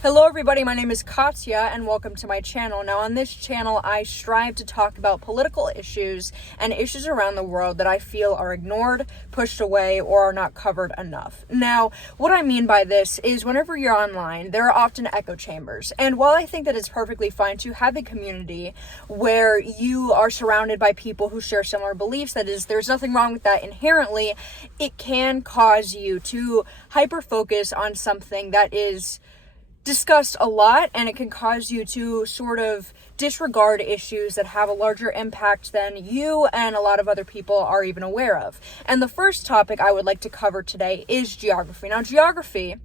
Hello everybody, my name is Katya and welcome to my channel. Now on this channel I strive to talk about political issues and issues around the world that I feel are ignored, pushed away, or are not covered enough. Now what I mean by this is whenever you're online there are often echo chambers, and while I think that it's perfectly fine to have a community where you are surrounded by people who share similar beliefs, there's nothing wrong with that inherently, it can cause you to hyper focus on something that is discussed a lot, and it can cause you to sort of disregard issues that have a larger impact than you and a lot of other people are even aware of. And the first topic I would like to cover today is geography. Now, geography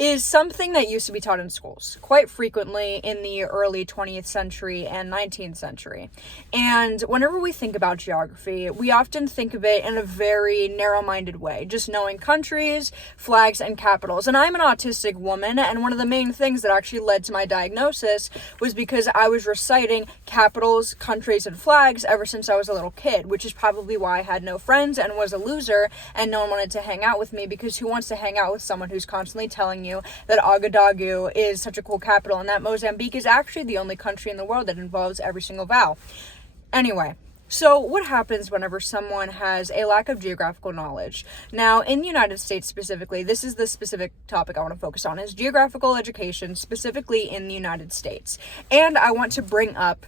is something that used to be taught in schools quite frequently in the early 20th century and 19th century. And whenever we think about geography, we often think of it in a very narrow-minded way, just knowing countries, flags, and capitals. And I'm an autistic woman, and one of the main things that actually led to my diagnosis was because I was reciting capitals, countries, and flags ever since I was a little kid, which is probably why I had no friends and was a loser, and no one wanted to hang out with me, because who wants to hang out with someone who's constantly telling you that Ouagadougou is such a cool capital and that Mozambique is actually the only country in the world that involves every single vowel. Anyway, so what happens whenever someone has a lack of geographical knowledge? Now, in the United States specifically, this is the specific topic I want to focus on, is geographical education, specifically in the United States. And I want to bring up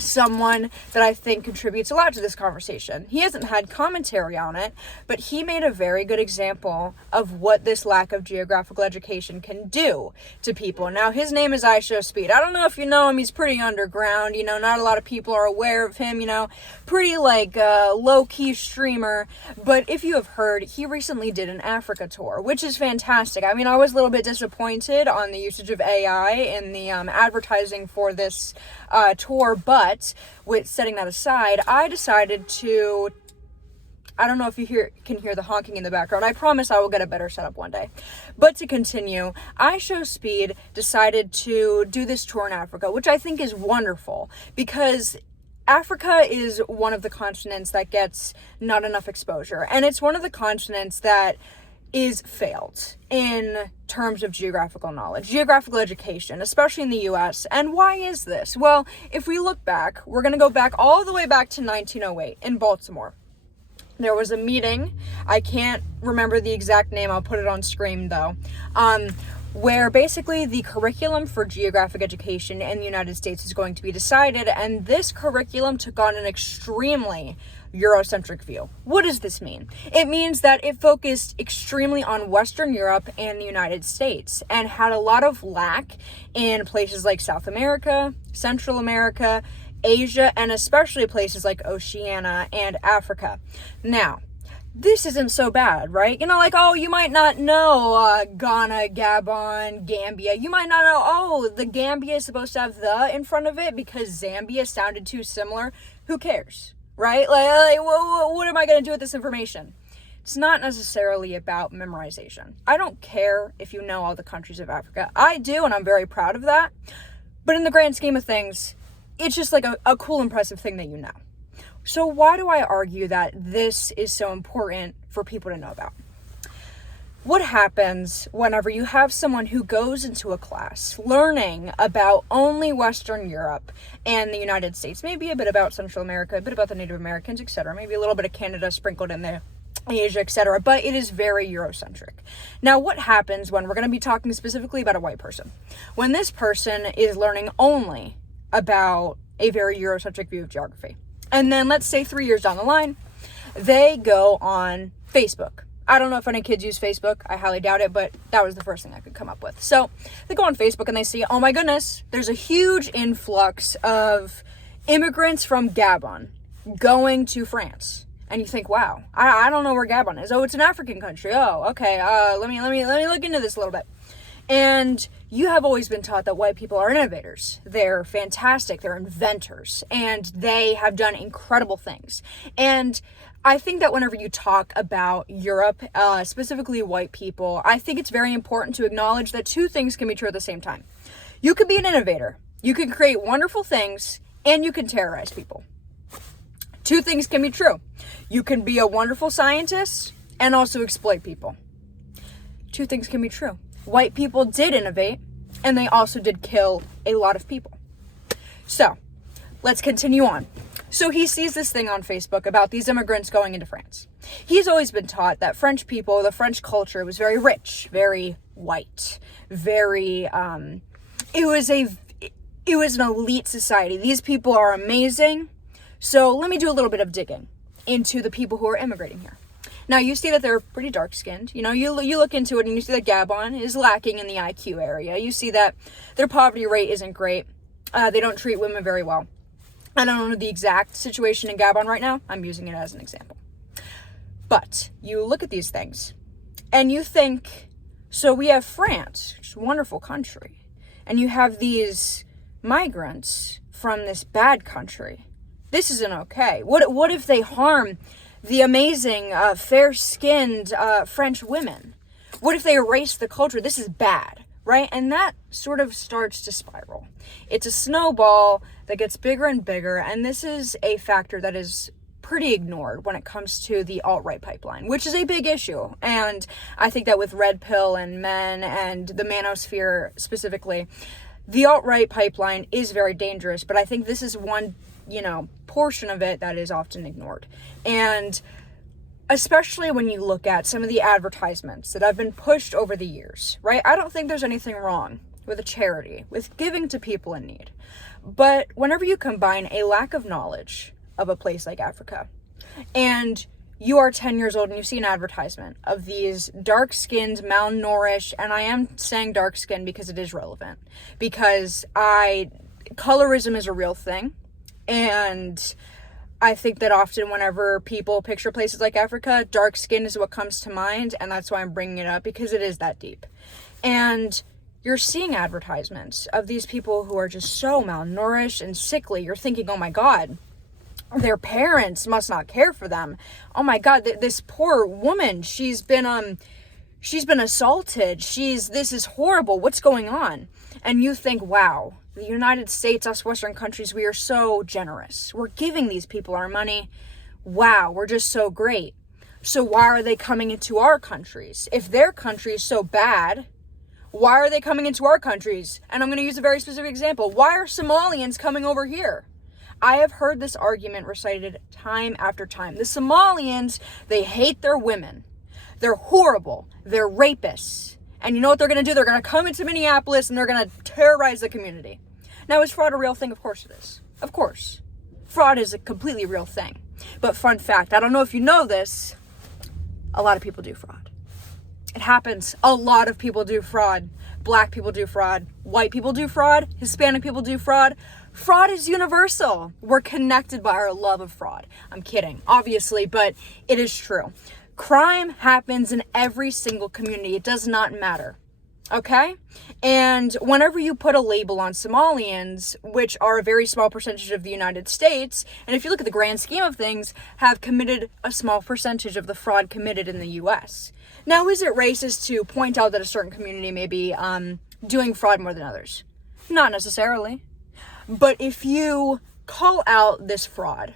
someone that I think contributes a lot to this conversation. He hasn't had commentary on it, but he made a very good example of what this lack of geographical education can do to people. Now, his name is Speed. I don't know if you know him. He's pretty underground. Not a lot of people are aware of him. Pretty low-key streamer. But if you have heard, he recently did an Africa tour, which is fantastic. I was a little bit disappointed on the usage of AI in the advertising for this tour, but with setting that aside, I decided to, I don't know if you can hear the honking in the background. I promise I will get a better setup one day. But to continue, Speed decided to do this tour in Africa, which I think is wonderful, because Africa is one of the continents that gets not enough exposure, and it's one of the continents that is failed in terms of geographical knowledge, geographical education, especially in the US. And why is this? Well, if we look back, we're going to go back all the way back to 1908 in Baltimore. There was a meeting, I can't remember the exact name, I'll put it on screen though, where basically the curriculum for geographic education in the United States is going to be decided, and this curriculum took on an extremely Eurocentric view. What does this mean? It means that it focused extremely on Western Europe and the United States, and had a lot of lack in places like South America, Central America, Asia, and especially places like Oceania and Africa. Now, this isn't so bad, right? You might not know Ghana, Gabon, Gambia. You might not know, the Gambia is supposed to have the in front of it because Zambia sounded too similar. Who cares, right? What am I going to do with this information? It's not necessarily about memorization. I don't care if you know all the countries of Africa. I do, and I'm very proud of that. But in the grand scheme of things, it's just like a cool, impressive thing that you know. So why do I argue that this is so important for people to know about? What happens whenever you have someone who goes into a class learning about only Western Europe and the United States, maybe a bit about Central America, a bit about the Native Americans, etc., maybe a little bit of Canada sprinkled in there, Asia, etc., but it is very Eurocentric. Now, what happens when we're going to be talking specifically about a white person? When this person is learning only about a very Eurocentric view of geography. And then let's say 3 years down the line, they go on Facebook. I don't know if any kids use Facebook. I highly doubt it, but that was the first thing I could come up with. So they go on Facebook and they see, oh my goodness, there's a huge influx of immigrants from Gabon going to France. And you think, wow, I don't know where Gabon is. Oh, it's an African country. Oh, okay. Let me look into this a little bit. And you have always been taught that white people are innovators. They're fantastic. They're inventors. And they have done incredible things. And I think that whenever you talk about Europe, specifically white people, I think it's very important to acknowledge that two things can be true at the same time. You could be an innovator. You can create wonderful things, and you can terrorize people. Two things can be true. You can be a wonderful scientist and also exploit people. Two things can be true. White people did innovate, And they also did kill a lot of people. So, let's continue on. So he sees this thing on Facebook about these immigrants going into France. He's always been taught that French people, the French culture was very rich, very white, very, it was an elite society. These people are amazing. So let me do a little bit of digging into the people who are immigrating here. Now, you see that they're pretty dark-skinned. You know, you look into it and you see that Gabon is lacking in the IQ area. You see that their poverty rate isn't great. They don't treat women very well. I don't know the exact situation in Gabon right now. I'm using it as an example. But you look at these things and you think, so we have France, which is a wonderful country, and you have these migrants from this bad country. This isn't okay. What if they harm the amazing, fair-skinned French women? What if they erase the culture? This is bad, right? And that sort of starts to spiral. It's a snowball that gets bigger and bigger, and this is a factor that is pretty ignored when it comes to the alt-right pipeline, which is a big issue. And I think that with Red Pill and Men and the manosphere specifically, the alt-right pipeline is very dangerous, but I think this is one, portion of it that is often ignored. And especially when you look at some of the advertisements that have been pushed over the years, right? I don't think there's anything wrong with a charity, with giving to people in need. But whenever you combine a lack of knowledge of a place like Africa, and you are 10 years old and you see an advertisement of these dark-skinned, malnourished, and I am saying dark-skinned because it is relevant, because colorism is a real thing, and I think that often whenever people picture places like Africa, dark skin is what comes to mind, and that's why I'm bringing it up, because it is that deep. And you're seeing advertisements of these people who are just so malnourished and sickly. You're thinking, oh my God, their parents must not care for them. Oh my God, this poor woman, she's been assaulted. This is horrible. What's going on? And you think, wow, the United States, us Western countries, we are so generous. We're giving these people our money. Wow, we're just so great. So why are they coming into our countries? If their country is so bad, why are they coming into our countries? And I'm going to use a very specific example. Why are Somalians coming over here? I have heard this argument recited time after time. The Somalians, they hate their women. They're horrible. They're rapists. And you know what they're going to do? They're going to come into Minneapolis and they're going to terrorize the community. Now, is fraud a real thing? Of course it is. Of course. Fraud is a completely real thing. But fun fact, I don't know if you know this, a lot of people do fraud. It happens. A lot of people do fraud. Black people do fraud. White people do fraud. Hispanic people do fraud. Fraud is universal. We're connected by our love of fraud. I'm kidding, obviously, but it is true. Crime happens in every single community. It does not matter. Okay? And whenever you put a label on Somalians, which are a very small percentage of the United States, and if you look at the grand scheme of things, have committed a small percentage of the fraud committed in the US. Now, is it racist to point out that a certain community may be doing fraud more than others? Not necessarily. But if you call out this fraud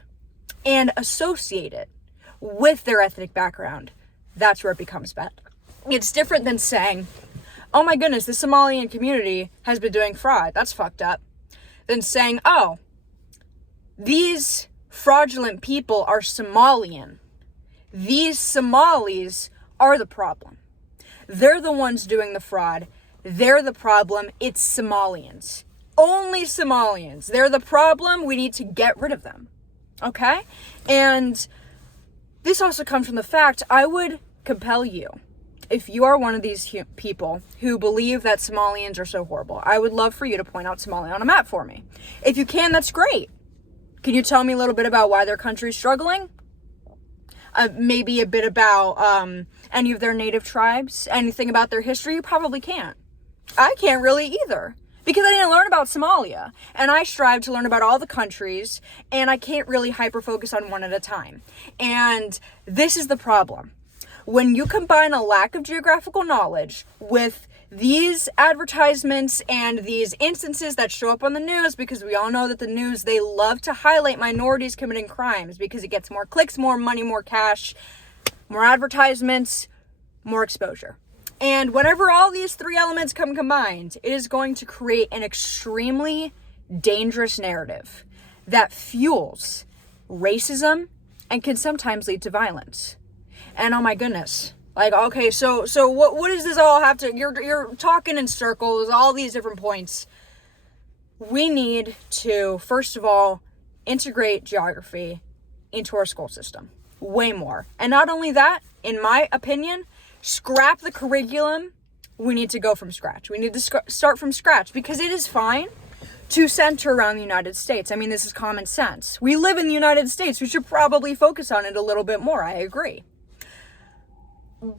and associate it with their ethnic background, that's where it becomes bad. It's different than saying, oh my goodness, the Somalian community has been doing fraud. That's fucked up. Than saying, oh, these fraudulent people are Somalian. These Somalis are the problem. They're the ones doing the fraud. They're the problem. It's Somalians. Only Somalians. They're the problem. We need to get rid of them. Okay? And this also comes from the fact, I would compel you, if you are one of these people who believe that Somalians are so horrible, I would love for you to point out Somalia on a map for me. If you can, that's great. Can you tell me a little bit about why their country is struggling? Maybe a bit about any of their native tribes? Anything about their history? You probably can't. I can't really either. Because I didn't learn about Somalia, and I strive to learn about all the countries, and I can't really hyper-focus on one at a time. And this is the problem. When you combine a lack of geographical knowledge with these advertisements and these instances that show up on the news, because we all know that the news, they love to highlight minorities committing crimes because it gets more clicks, more money, more cash, more advertisements, more exposure. And whenever all these three elements come combined, it is going to create an extremely dangerous narrative that fuels racism and can sometimes lead to violence. And oh my goodness, like, okay, so what does this all have to, you're talking in circles, all these different points. We need to, first of all, integrate geography into our school system way more. And not only that, in my opinion, scrap the curriculum. We need to go from scratch. We need to start from scratch, because it is fine to center around the United States. I mean, this is common sense. We live in the United States. We should probably focus on it a little bit more. I agree.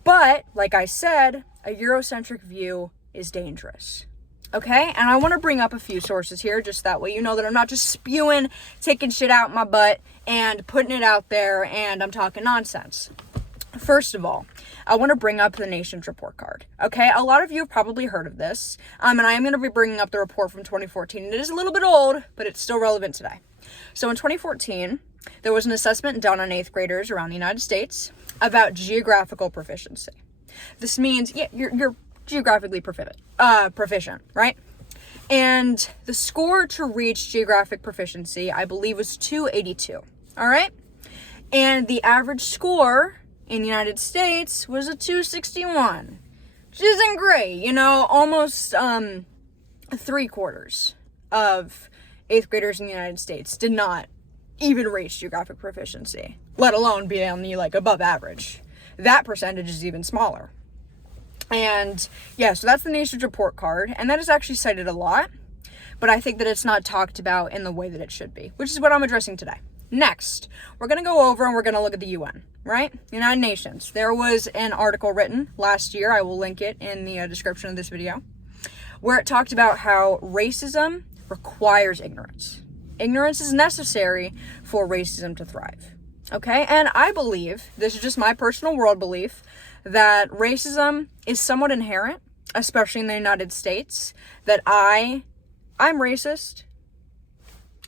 But, like I said, a Eurocentric view is dangerous. Okay? And I want to bring up a few sources here, just that way you know that I'm not just spewing, taking shit out my butt, and putting it out there, and I'm talking nonsense. First of all, I want to bring up the Nation's report card. Okay? A lot of you have probably heard of this, and I am going to be bringing up the report from 2014. It is a little bit old, but it's still relevant today. So in 2014, there was an assessment done on 8th graders around the United States about geographical proficiency. This means, yeah, you're geographically proficient, right? And the score to reach geographic proficiency, I believe, was 282. All right? And the average score in the United States was a 261, which isn't great. You know, almost 3/4 of 8th graders in the United States did not even reach geographic proficiency, let alone be on the, like, above average. That percentage is even smaller. And yeah, so that's the Nation's report card, and that is actually cited a lot, but I think that it's not talked about in the way that it should be, which is what I'm addressing today. Next, we're going to go over and we're going to look at the UN, right? United Nations. There was an article written last year, I will link it in the description of this video, where it talked about how racism requires ignorance. Ignorance is necessary for racism to thrive. Okay? And I believe, this is just my personal world belief, that racism is somewhat inherent, especially in the United States, that I'm racist.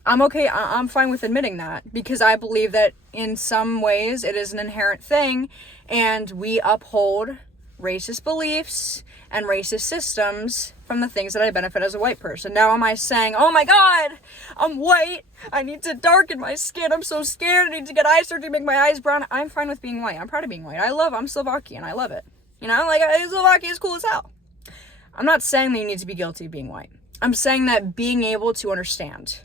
I'm okay, I'm fine with admitting that, because I believe that in some ways it is an inherent thing, and we uphold racist beliefs and racist systems from the things that I benefit as a white person. Now, am I saying, oh my God, I'm white, I need to darken my skin, I'm so scared, I need to get eye surgery to make my eyes brown? I'm fine with being white. I'm proud of being white. I'm Slovakian. I love it. You know, like, Slovakia is cool as hell. I'm not saying that you need to be guilty of being white. I'm saying that being able to understand,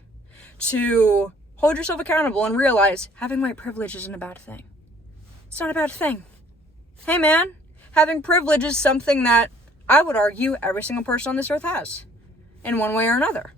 to hold yourself accountable and realize having white privilege isn't a bad thing. It's not a bad thing. Hey man, having privilege is something that I would argue every single person on this earth has, in one way or another.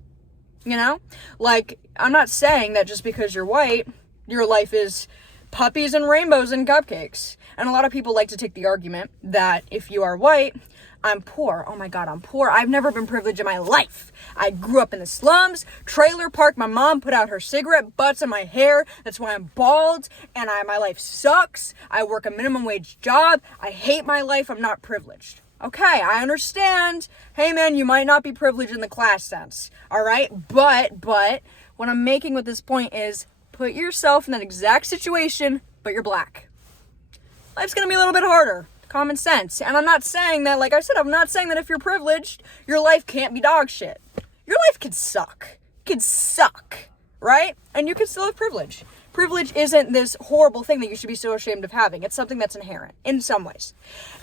You know? Like, I'm not saying that just because you're white, your life is puppies and rainbows and cupcakes. And a lot of people like to take the argument that if you are white, I'm poor. Oh my God, I'm poor. I've never been privileged in my life. I grew up in the slums, trailer park. My mom put out her cigarette butts in my hair. That's why I'm bald. And my life sucks. I work a minimum wage job. I hate my life. I'm not privileged. Okay, I understand. Hey man, you might not be privileged in the class sense. All right? But what I'm making with this point is put yourself in that exact situation, but you're black. Life's going to be a little bit harder. Common sense. And I'm not saying that, like I said, I'm not saying that if you're privileged, your life can't be dog shit. Your life can suck. Right? And you can still have privilege. Privilege isn't this horrible thing that you should be so ashamed of having. It's something that's inherent in some ways.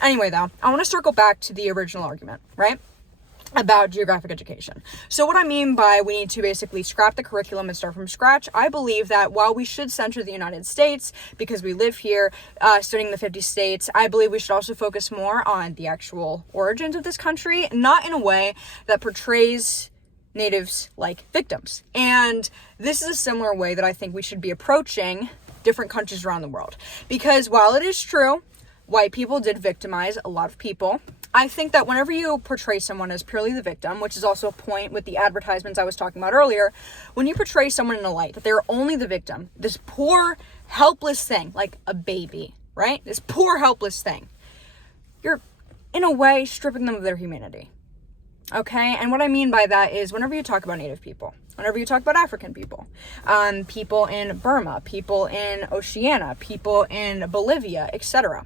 Anyway, though, I want to circle back to the original argument, right? About geographic education. So what I mean by we need to basically scrap the curriculum and start from scratch, I believe that while we should center the United States because we live here studying the 50 states, I believe we should also focus more on the actual origins of this country, not in a way that portrays natives like victims. And this is a similar way that I think we should be approaching different countries around the world. Because while it is true, white people did victimize a lot of people, I think that whenever you portray someone as purely the victim, which is also a point with the advertisements I was talking about earlier, when you portray someone in a light that they're only the victim, this poor, helpless thing, like a baby, right? This poor, helpless thing, you're, in a way, stripping them of their humanity. Okay? And what I mean by that is whenever you talk about Native people, whenever you talk about African people, people in Burma, people in Oceania, people in Bolivia, etc.,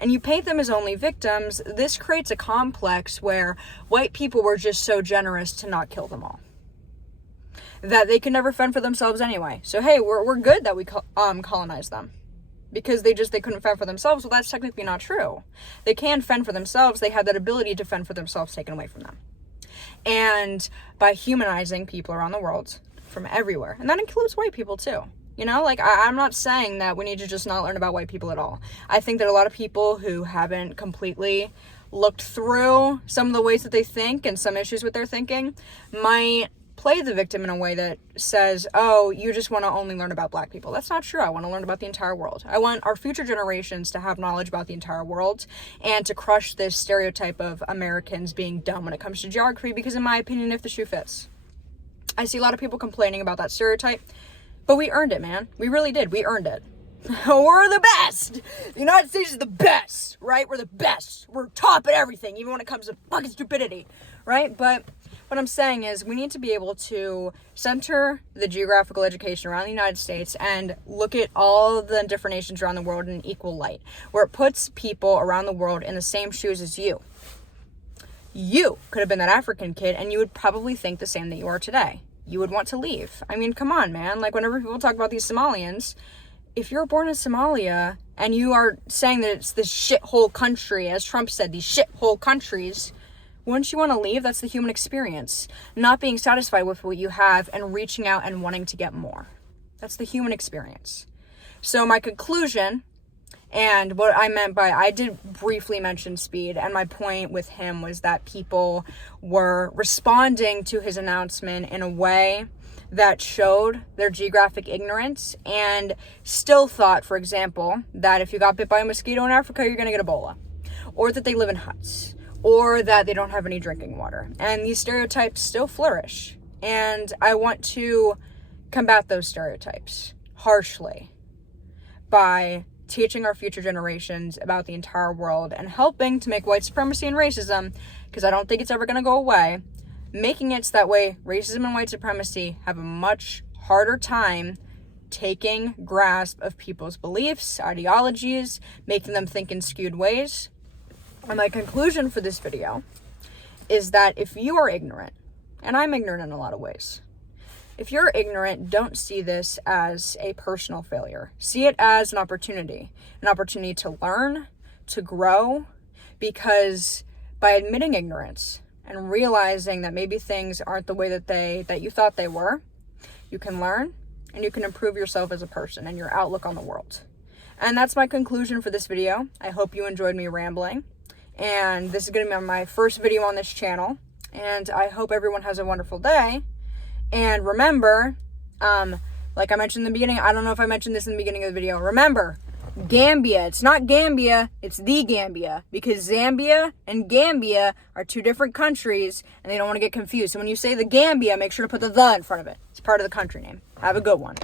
and you paint them as only victims, this creates a complex where white people were just so generous to not kill them all, that they could never fend for themselves anyway. So hey, we're good that we colonized them, because they couldn't fend for themselves. Well, that's technically not true. They can fend for themselves. They had that ability to fend for themselves taken away from them. And by humanizing people around the world from everywhere, and that includes white people too. You know, like, I'm not saying that we need to just not learn about white people at all. I think that a lot of people who haven't completely looked through some of the ways that they think and some issues with their thinking might play the victim in a way that says, oh, you just want to only learn about black people. That's not true. I want to learn about the entire world. I want our future generations to have knowledge about the entire world and to crush this stereotype of Americans being dumb when it comes to geography, because in my opinion, if the shoe fits. I see a lot of people complaining about that stereotype, but we earned it, man. We really did. We earned it. We're the best. The United States is the best, right? We're the best. We're top at everything, even when it comes to fucking stupidity, right? But what I'm saying is we need to be able to center the geographical education around the United States and look at all the different nations around the world in an equal light, where it puts people around the world in the same shoes as you. You could have been that African kid, and you would probably think the same that you are today. You would want to leave. I mean, come on, man. Like, whenever people talk about these Somalians, if you're born in Somalia and you are saying that it's this shithole country, as Trump said, these shithole countries, wouldn't you want to leave? That's the human experience. Not being satisfied with what you have and reaching out and wanting to get more. That's the human experience. So my conclusion, and what I meant by, I did briefly mention Speed, and my point with him was that people were responding to his announcement in a way that showed their geographic ignorance, and still thought, for example, that if you got bit by a mosquito in Africa, you're going to get Ebola, or that they live in huts, or that they don't have any drinking water. And these stereotypes still flourish. And I want to combat those stereotypes harshly by teaching our future generations about the entire world and helping to make white supremacy and racism, because I don't think it's ever going to go away, making it so that way racism and white supremacy have a much harder time taking grasp of people's beliefs, ideologies, making them think in skewed ways. And my conclusion for this video is that if you are ignorant, and I'm ignorant in a lot of ways, if you're ignorant, don't see this as a personal failure. See it as an opportunity to learn, to grow, because by admitting ignorance and realizing that maybe things aren't the way that you thought they were, you can learn and you can improve yourself as a person and your outlook on the world. And that's my conclusion for this video. I hope you enjoyed me rambling. And this is going to be my first video on this channel. And I hope everyone has a wonderful day. And remember, like I mentioned in the beginning, I don't know if I mentioned this in the beginning of the video. Remember, Gambia. It's not Gambia, it's the Gambia. Because Zambia and Gambia are two different countries, and they don't want to get confused. So when you say the Gambia, make sure to put the in front of it. It's part of the country name. Have a good one.